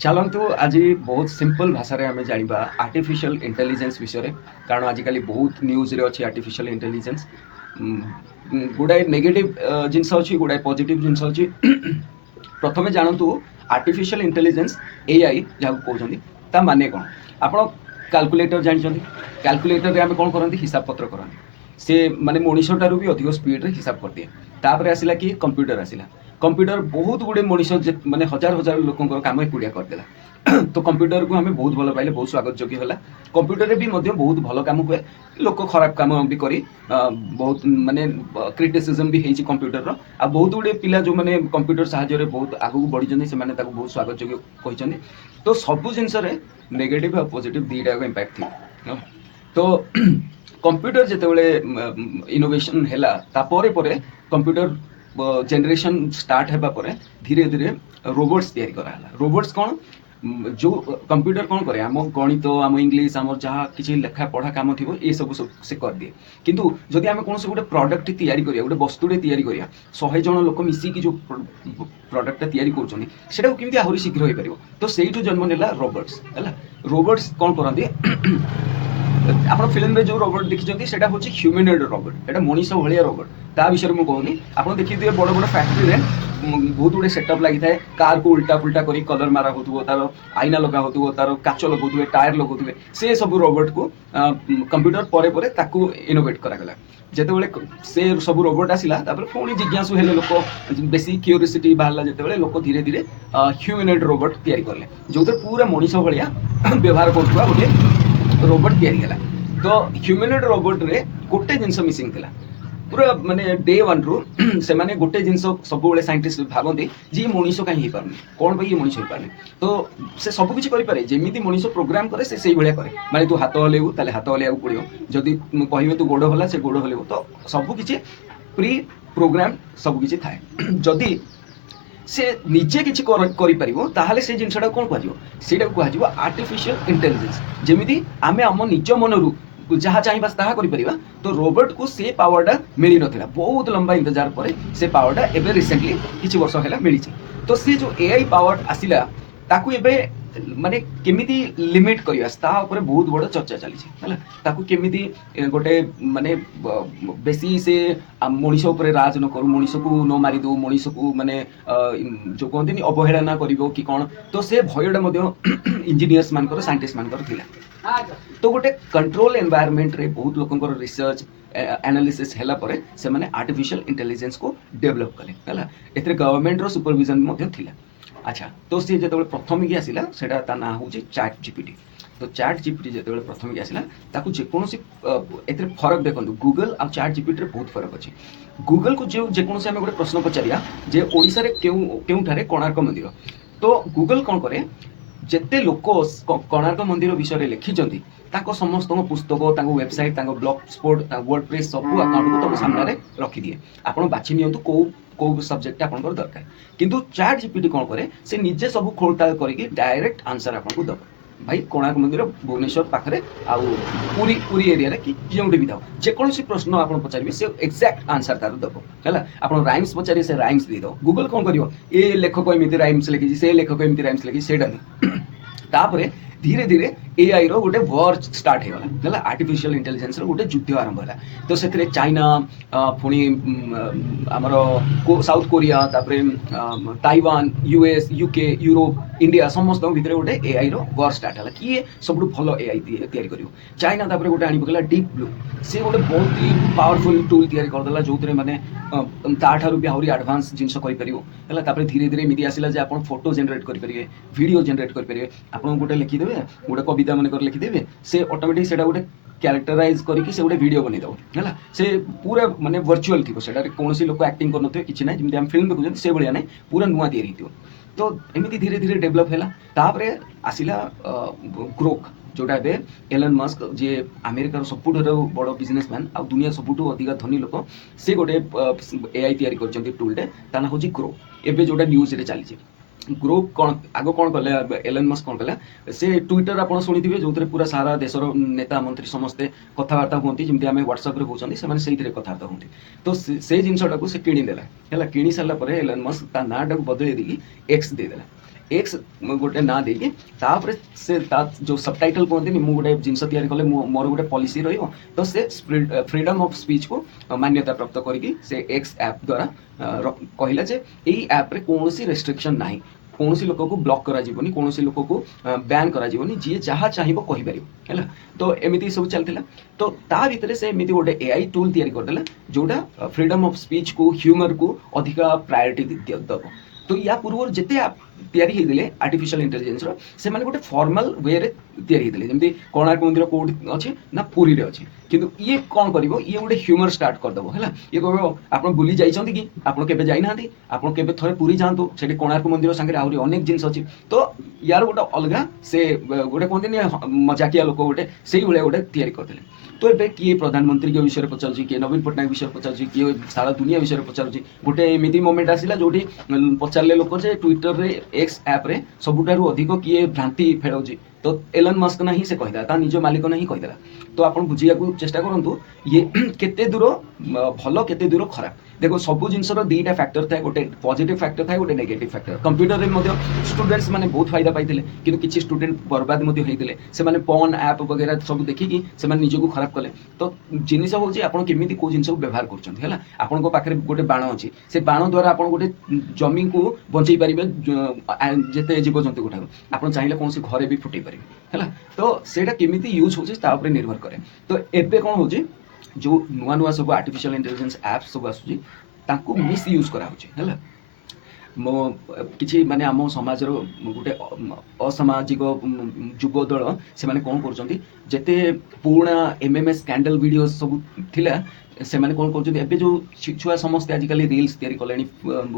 चलतु आज बहुत सिंपल भाषा रे आमे जानिबा आर्टिफिशियल इंटेलिजेंस विषय कारण आजिकल बहुत न्यूज रे अच्छी आर्टिफिशियल इंटेलिजेंस गुड़ाए नेगेटिव जिनस अच्छी गुड़ाए पॉजिटिव जिनस अच्छी प्रथमे जानतु आर्टिफिशियल इंटेलिजेंस एआई जहाँ कहते ता माने कौन आप कैलकुलेटर जानते कैलकुलेटर आम कौन करती हिसाब पत्र करती से माने मनीषठार भी अधिक स्पीड रे हिसाब कर दिए तापर आसला कि कंप्यूटर आसला कंप्यूटर बहुत गुड़े मनीष माने हजार हजार लोक काम एकुड़िया करदेला तो कंप्यूटर को हमें बहुत भल पाइले बहुत स्वागत योग्य है कंप्यूटर भी बहुत भल काम हुए लोक खराब काम भी करी बहुत माने क्रिटिसिजम भी होती कंप्यूटर आ बहुत गुड़े पिला जो मैंने कंप्यूटर साहाय्य बहुत आगू बढ़ी से बहुत स्वागत योग्य कहते तो सबू जिनस नेगेटिव और पॉजिटिव दीटा इम्पैक्ट थी तो कंप्यूटर जितेबाला इनोवेशन है कंप्यूटर जेनरेशन स्टार्ट होगा धीरे धीरे रोबोट्स तैयारी कराला रोबोट्स कौन जो कंप्यूटर कौन करे आम गणित आम इंग्लीश आम जहाँ किसी लेखा पढ़ा काम थी ये सब से कर दिए किंतु जदि आम कौन गोटे प्रडक्ट तैयारी करिया गोटे वस्तुटे तैयारी करिया 100 जन लोक मिसिकी जो प्रडक्टा तैयारी करुँच सेटा केମିତି आहुरी शीघ्र हो पारिबो तो सेठू जन्म नेला रोबोट्स है रोबोट्स कौन करती आप फिल्म में जो रोबोट देखी सेटा हूँ ह्यूमैनॉइड रोबोट एटा मनीष भाया रोबोट ता विषय में कहूनी आप देखिए बड़ बड़ फैक्ट्री में बहुत गुड़े सेटअप लगी था कार को उल्टा पुल्टा कर कलर मारा हो तार आईना लगा हो तार काच लगे टायर लगे से सब रोबोट को कंप्यूटर पर ताकू इनोवेट करागला जितेबाला से सब रोबोट आसला पुणी जिज्ञासु हेले लोक बेसी क्यूरियोसिटी बाहर जितेबाला लोक धीरे धीरे ह्यूमैनॉइड रोबोट तैयारी कले जो पूरा मनीष भाया व्यवहार करुवा गोटे रोबोट तैयारी तो ह्यूमैनॉइड रोबोट रे गोटे जिनस मिसिंग थिला पूरा माने डे वन रु से माने गोटे जिनस सब साइंटिस्ट भावती जी मनीष कहीं हो पारनी कौन ये मनीष हो पारनी तो से सब किसी करें जमी मनीष प्रोग्राम करे से भाया करे माने तू हाथ हलेबू ताले हाथ हलेबू पड़ो जदि कहे तू गोड़ हला से गोड़ हलेबू तो सबकि प्री प्रोग्राम सबकि थाए जदि से निजे किसी कर से जिनसा कौन कह आर्टिफिशियल इंटेलिजेंस जमी आम आम निज मनरू जहाँ चाहिए ताहा करिपरिबा तो रोबोट को से पावरटा मिल ना बहुत लंबा इंतजार पर से पावरटा एबे रिसेंटली किछि वर्ष है मिली तो से जो एआई पावर आसिला ताकू एबे माने केमिति लिमिट करवा बहुत बड़ चर्चा चली ताकू केमिति गोटे माने बेसी से मनीष उपर राज न करू मनीष को न मारी दो मनीष को माने जो कहते अवहेला ना करिवो कि कौन तो से भयटा इंजीनियर्स मानकर साइंटिस्ट मानकर थिला तो गोटे कंट्रोल एनवायरनमेंट रे बहुत लोकंकर रिसर्च एनालिसिस हैला परे से माने आर्टिफिशियल इंटेलिजेंस को डेवलप कले हला एथरे गवर्नमेंट रो सुपरविजन मध्ये थिला अच्छा तो सी जो प्रथम की आसला से ना हूँ चैट जीपीटी तो चैट जीपीटी जो प्रथम की आसला ताकू जेकोसी ए फरक देखो गूगल और चैट जीपीटी बहुत फरक अच्छे गूगल को जो जेकोसी आम गोटे प्रश्न पचारिया जे ओडिशा रे केउठारे कोणार्क मंदिर तो गूगल कौन करे जेते लोक कोणार्क मंदिर विषय लिखिं समस्त पुस्तक वेबसाइट ब्लॉग स्पोर्ट वर्डप्रेस सब अकाउंट को तुम सामने रखी दिए आप बाछि नियंतु को सब्जेक्ट आपन दरकार किंतु चैट जीपीटी कौन करे से निजे सब खोलताल करके डायरेक्ट आंसर आपको दब भाई कोणार्क मंदिर भुवनेश्वर पाखे पूरी पूरी एरिया कि जो भी था जेकोसी प्रश्न आप पचारे से एक्जाक्ट आंसर तार दब है आप राइम्स पचारे से राइम्स देद गूगल कौन कर ए लेखक एमती राइम्स लिखी से लेखक एमती राइम्स लिखी से नहीं धीरे धीरे एआई रो गोटे वॉर स्टार्ट होगा आर्टिफिशियल इंटेलिजेंस रो गोटे युद्ध आरंभ है तो से चाइना पुणी आमर साउथ कोरिया तापरे Taiwan US UK Europe India समस्त भितर गोटे एआई रो वॉर स्टार्ट है किए सब भल एआई तैयारी कर चाइना तापरे गोटे आनी पकड़ा डीप ब्लू से गोटे बहुत ही पावरफुल टूल तैयारी करदेला जो माने ताठारू भी आहरी एडवांस जिनस कर धीरे धीरे एमती आसला जे आप फोटो जेनेट करेंगे वीडियो जेनेट करेंगे आप गोटे लिखिदेवे गोटे कविता मन लिखिदेवे से ऑटोमेटिक से गोटे क्यारेक्टराइज करके से गोटे वीडियो बनईदेव है से पूरा माने वर्चुअल थी कौन लोक एक्टिंग करन कि ना जमी फिल्म देखुं से भाया नहीं पूरा नुआ तैयारी हो तो एमती धीरे धीरे डेभलप है आसला ग्रोक जोटा ए एलन मस्क जे अमेरिकार सबुठ बड़ बिजनेसमैन आ दुनिया सबुठ अधिक धनी लोक से गोटे एआई तैयारी कर टूलटे ता ना हूँ ग्रोक एवं जोटा न्यूज रे चली ग्रोप कौन आग कौन कले एलन मस्क कौन कला से ट्विटर आप शुणी जो पूरा सारा देशर नेता मंत्री समस्ते कथबार्ता हमें जमी आम व्हाट्सअप होती से कथबार्ता होती तो से जिनटा को किणीदेला है किणी सारापर एलन मस्क ता ना टाक बदल देकी एक्स देदेला एक्स गोटे ना देकी तापर से जो सबटाइटल कहते मु गोटे जिनस तैयारी कले मोर गोटे पॉलिसी रहिबो तो से फ्रीडम ऑफ स्पीच को मान्यता प्राप्त करके से एक्स ऐप द्वारा कहला जे एई ऐप रे कोनोसी रेस्ट्रिक्शन नाही कौन लोक को ब्लॉक करा जीवनी कौन लोक को बैन करा जीवनी जी जहाँ चाहिए कहि पारिबो है तो एमिति सब चलतिला तो ता भितर से एमिति गोटे एआई टूल तैयारी करदेला जोटा फ्रीडम ऑफ स्पीच को ह्यूमर को अधिका प्रायोरिटी दब तो या पूर्व जिते तैयारी होते आर्टिफिशियल इंटेलिजेंस से माने गोटे फॉर्मल वे रे तैयारी होते जमी कोणार्क मंदिर कौट अच्छे ना पुरी अच्छे किंतु ये कौन कर ये गोटे ह्यूमर स्टार्ट करदेव है ये कह आप बुली जाइए कि आपड़ के जाना आप थे पुरी जातु से कोणार्क मंदिर सागर आहरी अनेक जिन अच्छी तो यार गोटे अलग से गोटे कहते मजाकिया लोक गोटे से भाया गोटे तैयारी करते तो ये किए प्रधानमंत्री के विषय में पचार किए नवीन पट्टनायक विषय में पचार किए सारा दुनिया विषय में पचार गोटे एमती मोमेंट आसला जो पचारे लोक जे ट्विटर रे एक्स ऐप रे सबुठारु अधिक किए भ्रांति फेलाउछि तो एलन मस्क ना ही से कहीदेला निज मालिक ना ही कहीदेला तो आप बुझिया चेष्टा करूँ ये केते दूर भल केते दूर खराब देखो सबू जिनसर दीटा फैक्टर था गोटे पॉजिटिव फैक्टर था गोटे नेगेटिव फैक्टर कंप्यूटर रे स्टूडेंट्स माने बहुत फायदा पाइथिले किंतु किछि स्टूडेंट बर्बाद होइथिले से माने पॉर्न ऐप वगैरह सब देखिकी से माने निजको खराब कले तो जिनिस होउछि आपण केमिति को जिनिस व्यवहार करछन हैला आपण को पाखरे गोटे बाण अछि से बाण द्वारा आपण गोटे जमी को बंचै परिबे जेते जीव जंतु गोटा आपण चाहिले कोनसी घरे भी फुटै परिबे हैला तो सेटा केमिति यूज होछि ता ऊपर निर्भर करे तो एबे कोन होछि जो नुआ नुआ सब आर्टिफिशियल इंटेलिजेंस ऐप्स सब आसुची तांको मिस यूज करा होची हैला मो किछि माने आम समाज रो गोटे असामाजिक जुग दल से माने कोन करचंती जेते पुराना एमएमएस स्कैंडल वीडियो सब थिला से माने कोन करचंती एबे जो छुआ समस्त आजिकली रील्स तैयारी कलेनी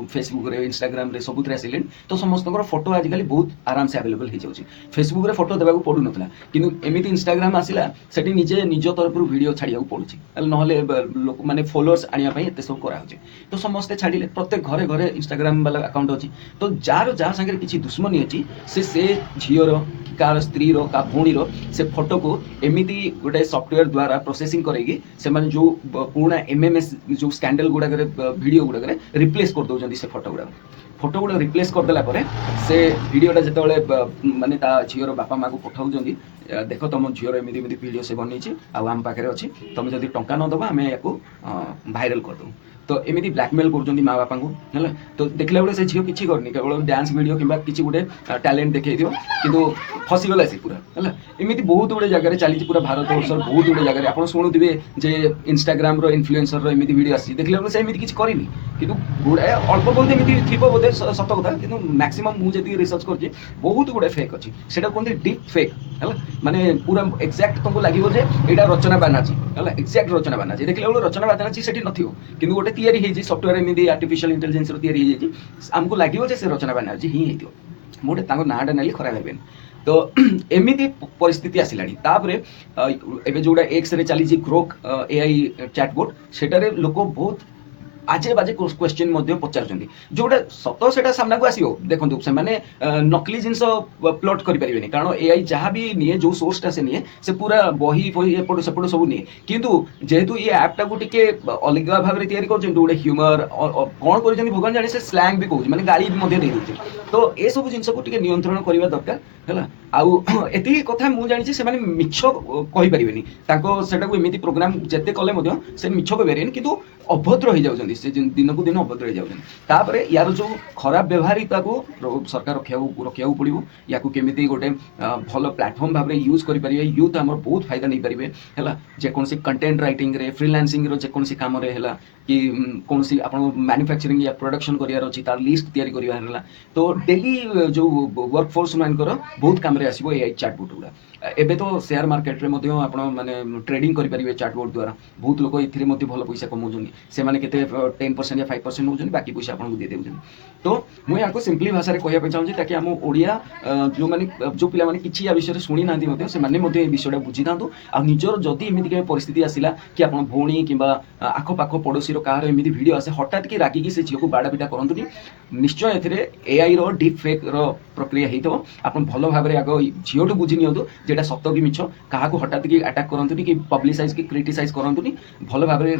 फेसबुक रे इंस्टाग्राम रे सबुत आसिलेन तो समस्त फोटो आजिकली बहुत आराम से अवेलेबल हो जाउची फेसबुक रे फोटो देबाकू पडु नथला किंतु एमिति इंस्टाग्राम आसिला सेठी निजे निज तरफ वीडियो छाड़िया पड़ुची नहले लोक माने फॉलोअर्स आनिया पई एते सब करा होची तो समस्त छाड़िले प्रत्येक घरे घरे इंस्टाग्राम वाला अकाउंट अछि तो जार जार संगे किछि दुश्मनी अछि से झियोर कार स्त्री रो का भौणी रो से फोटो को एमिति गोटे सॉफ्टवेयर द्वारा प्रोसेसिंग करेगी से माने जो पुराना एमएमएस जो स्कैंडल गुड़ा वीडियो गुड़ा रिप्लेस कर दौरान से फोटो गुड़ा रिप्लेस करदेला से वीडियोटा जिते माने झीर बापा माँ को पठाऊँ देख तुम झीर एमती वीडियो से बनई आम पाखे अच्छी तुम जब टंका न दबा आम या भाइराल करदे तो एमती ब्लैकमेल कर माँ बापा को है तो देखला बेले से झील किसी करनी केवल डांस वीडियो कि किसी गोटे टैलेंट देखई दियो कि फसीगला से पूरा है एमती बहुत गुड़े जगह चली पूरा भारत वर्षर बहुत गुड़े जगह आप शुणुवे जे इंस्टाग्राम रो इन्फ्लुएंसर रो एमती वीडियो आसी देखला बेले से एमती किसी करनी कि गुड़ाए अल्प बहुत एमती थी बोधे सत कथा कि मैक्सिमम मुझे रिसर्च कर बहुत गुड़े फेक अच्छी से कहते डीप फेक है माने पूरा एक्जाक्ट तुमको लगे यहाँ रचना बानार्जी है एक्जाक्ट रचना बानार्जी देखला बेले रचना बानार्जी से नथियो कि गोटे तैयारी होती सॉफ्टवेयर एमती आर्टिफिशियल इंटेलिजेंस तैयारी होती आमको लगे से रचना बानार्जी ही होती मोटे नाटा ना खराब हेबे तो एमती परिस्थिति आसिलानी तापरे एबे जोड़ा एक्स रे चली ग्रोक एआई चैटबोट सेटारे लोक बहुत आजे बाजे क्वेश्चन पचार जोटा सत से सामना को आसो देखो से माने नकली जिनस प्लॉट करें कारण एआई जहाँ भी निए जो सोर्सटा से निए से पूरा बही बही एपट सेपट सब निए किंतु जेहेतु ये ऐपटा को टिके अलग भाव में तैयारी कर गोटे ह्यूमर कौन कर भगवान जाने से स्लैंग भी कहे गाड़ी भी दे दूचे तो ये सब जिनस को टिके नियंत्रण करने दरकार है आउ एति कथा मु जानि से माने मिछ कहि परिबेनी ताको सेटा को एमिति प्रोग्राम जते कले से मिछ कहि परिबेनी किंतु अभद्र हो जाउछन से दिन को दिन अभद्र हो जाउछन तापरे यार जो खराब व्यवहारिकता को सरकार रखिया पड़ो या केमिति गोटे भल प्लेटफॉर्म भाव में यूज करि परिबे यूथ हमर बहुत फायदा नहीं परिबे हैला जे कोनसी कंटेंट राइटिंग रे फ्रीलांसिंग रो जे कोनसी काम रे हैला कि कोनसी आपन मैन्युफैक्चरिंग या प्रोडक्शन करियार अछि तार लिस्ट तैयारी करिवार हैला तो डेली जो वर्क फोर्स मानकर बहुत काम रे आसीबो एआई चैटबॉट गुडा एबे तो शेयर मार्केट रे मध्य आपण माने ट्रेडिंग करि परिबे चैटबॉट द्वारा बहुत लोक इथिरे मध्य भल पैसा कमाउछन से माने केते 10% या 5% नउछन बाकी पैसा आपण को दे देउछन तो मु याको सिंपली भाषा रे कहया चाहूँ ताकि हम ओडिया जो माने जो पिला माने किछि या विषय सुनी नांती मध्य से माने मध्य ए विषयटा बुझी थांतु आ निजर जदी एमिति के परिस्थिति आसिला कि आपण भौणी किबा आखो पाखो पड़ोसी रो कार एमिति वीडियो आसे हठात कि रागी कि से झियो को बाड़ा पिटा करंतुनी निश्चय एथिरे एआई रो डीप फेक रो प्रक्रिया हेतो आपण भलो भाबरे आगो झियोटु बुझी नियंतु जेटा सत्य कि मिछ काहाको हठात कि अटैक करंतुनी कि पब्लिसाइज कि क्रिटिसाइज करंतुनी भलो भाबरे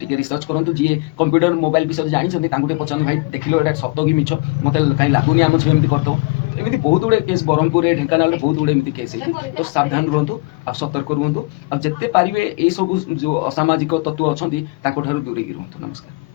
टिके रिसर्च करंतु जे कंप्यूटर मोबाइल विषय जानि छथि तांगुटे पछन भाई देखिलो एटा सत्य कि मिछ मते काई लागुनी हम झियो एमिति करतो एमती बहुत गुड़े केस ब्रह्मपुर ढेंकानाल बहुत गुड़े एमती केस है तो सावधान रुहतु आ सतर्क रुहतु आ जिते पारे ये सब जो असामाजिक तत्व अच्छा दूरे रुहतु। नमस्कार।